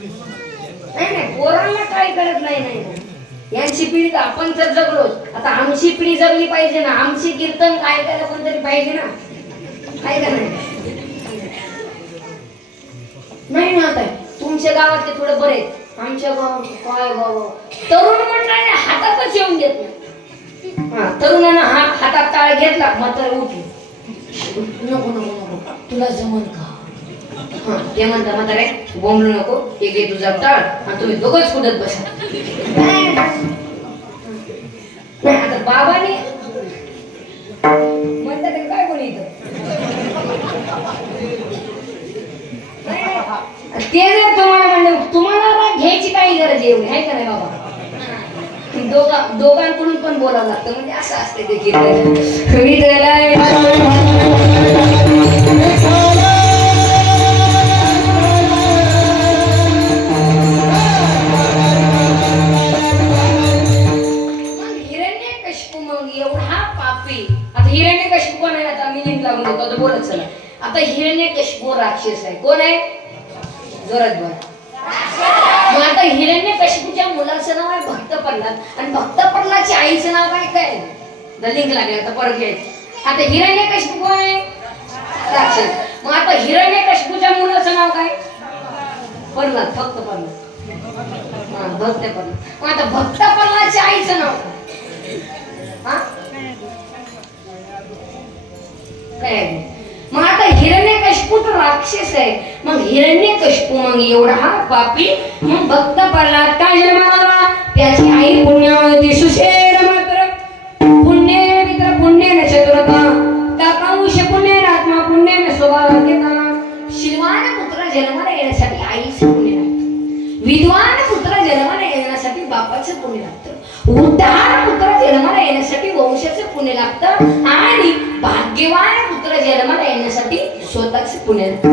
नाही नाही पोरांना काय करत नाही नाही. यांची पिढी तर आपण तर जगलोच. आता आमची पिढी जगली पाहिजे ना. आमची कीर्तन काय करायला पण तरी पाहिजे ना? काय का नाही? नाही ना आता तुमच्या गावातले थोडे बरे आमच्या गाव काय गाव? तरुण मंडळाने हातातच येऊन देत नाही हा तरुणानं हा हातात टाळ घेतला मात्र उठली. नको नको नको. तुला जमन का? ते म्हणता म्हातारे बोंबलू नको एक एक तुझा टाळ आणि तुम्ही दोघंच कुठत बसा. नाही आता बाबाने म्हणतात ते काय कोणी इथं? ते जर तुम्हाला म्हणलं तुम्हाला घ्यायची काही गरज आहे एवढी आहे का नाही बाबा? दोघा दोघांकडून पण बोलावं लागतं म्हणजे असं असते ते मी त्याला पापी आता हिरण्यकशिपू कोण आहे? आता मी लिंक लागून देतो आता बोलत चला. आता हिरण्यकशिपू राक्षस आहे? कोण आहे? जोरात बोला. मग आता हिरण्यकशिपूच्या मुलाचं नाव आहे? भक्त प्रल्हाद. आणि भक्त प्रल्हादच्या आईचं नाव काय? काय लिंक लागले आता परत घ्यायचं आता हिरण्यकशिपू कोण आहे? राक्षस. मग आता हिरण्यकशिपूच्या मुलाचं नाव काय? प्रल्हाद फक्त प्रल्हाद. भक्त प्रल्हाद. मग आता भक्त प्रल्हादच्या आईचं नाव काय मग आता हिरण्यकशिपू तर राक्षस आहे. मग हिरण्यकशिपू मग एवढा हा पापी. मग भक्त पडला का जन्माला त्याची आई पुण्यवती सुशेर मात्र. पुण्य मित्र पुण्य न चतुरता काकांश पुण्य आत्मा पुण्य न स्वभाव घेता शिवान पुत्र जन्माला येण्यासाठी आईचे पुण्य लागतं विद्वान पुत्र जन्माला येण्यासाठी बापाचं पुण्य लागतं उद्धार पुत्र जन्माला येण्यासाठी वंशाचं पुण्य लागतं आणि भाग्यवान कडे येण्यासाठी स्वतःच पुण्यात.